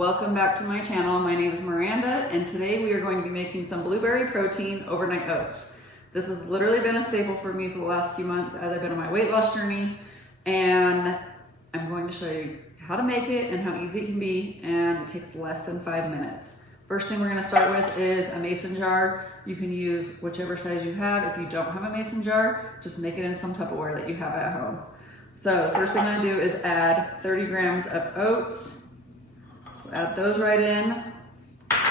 Welcome back to my channel. My name is Miranda, and today we are going to be making some blueberry protein overnight oats. This has literally been a staple for me for the last few months as I've been on my weight loss journey, and I'm going to show you how to make it and how easy it can be, and it takes less than 5 minutes. First thing we're going to start with is a mason jar. You can use whichever size you have. If you don't have a mason jar, just make it in some Tupperware that you have at home. So the first thing I'm going to do is add 30 grams of oats. So add those right in.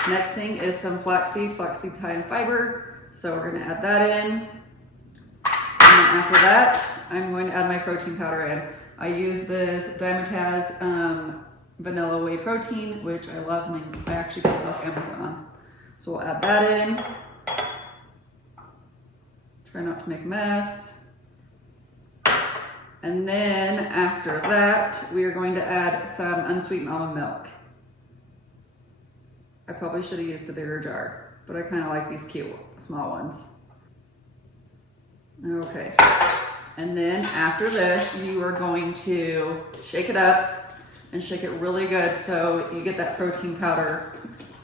Next thing is some flaxseed. Flaxseed's high in fiber, so we're going to add that in. And then after that, I'm going to add my protein powder in. I use this Dimetaz vanilla whey protein, which I love, and I actually got this off Amazon. So we'll add that in. Try not to make a mess. And then after that, we are going to add some unsweetened almond milk. I probably should have used a bigger jar, but I kind of like these cute small ones. Okay. And then after this, you are going to shake it up and shake it really good so you get that protein powder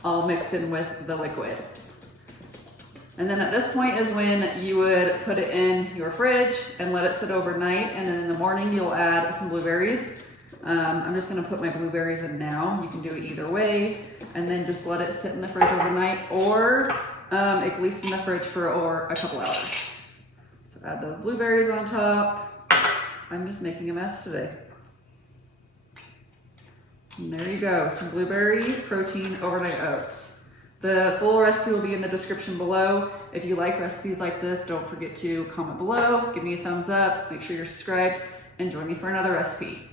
all mixed in with the liquid. And then at this point is when you would put it in your fridge and let it sit overnight, and then in the morning you'll add some blueberries. I'm just gonna put my blueberries in now. You can do it either way, and then just let it sit in the fridge overnight, or at least in the fridge for a couple hours. So add those blueberries on top. I'm just making a mess today. And there you go, some blueberry protein overnight oats. The full recipe will be in the description below. If you like recipes like this, don't forget to comment below, give me a thumbs up, make sure you're subscribed, and join me for another recipe.